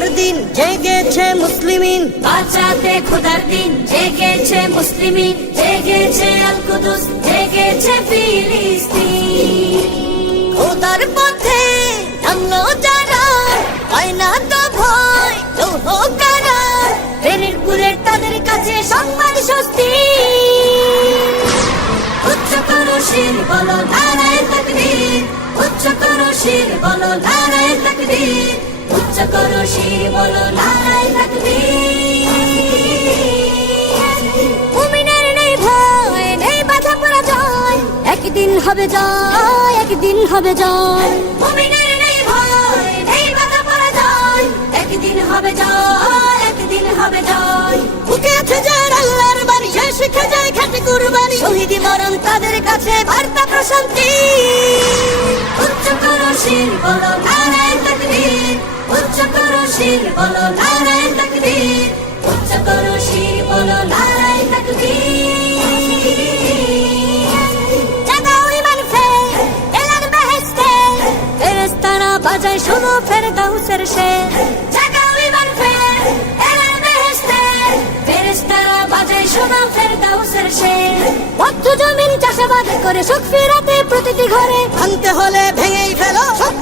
খোদার দিন জেগেছে মুসলিমিন, বাঁচাতে খোদার দিন জেগেছে মুসলিমিন, জেগেছে আল কুদুস, জেগেছে ফিলিস্তিন। খোদার পথে নামলো যারা, হয় না তো ভয় লৌহ কারা, ট্রেনের বুলেট তাদের কাছে সংবাদ স্বস্তি। উচ্চ করো শির বলো নারায়ে তাকবীর, উচ্চ করো শির বলো নারায়ে তাকবীর, উচ্চ করো শির বলো নারায়ে তাকবীর। মুমিনের নেই ভয়, নেই বাধা পরাজয়, একদিন হবে জয়, একদিন হবে জয়। মুমিনের নেই ভয়, নেই বাধা পরাজয়, একদিন হবে জয়, একদিন হবে জয়। বুকে আছে যার আল্লাহর বাণী, সে শিখে যায় খাঁটি কুরবানি, শহীদি মরণ তাদের কাছে বার্তা প্রশান্তি। উচ্চ করো শির বলো নারায়ে তাকবীর, উচ্চ করো শির বলো নারায়ে তাকবীর, উচ্চ করো শির বলো নারায়ে তাকবীর। জাগাও ঈমান ফের, এলান বেহেশতে, ফেরেশতারা বাজায় শোনো ফেরদাউসের শের। জাগাও ঈমান ফের, এলান বেহেশতে, ফেরেশতারা বাজায় শোনো ফেরদাউসের শের। পথ জমিন চাষাবাদ করে সুখ ফেরাতে প্রতিটি ঘরে, ভাঙতে হলে ভেঙেই ফেলো সব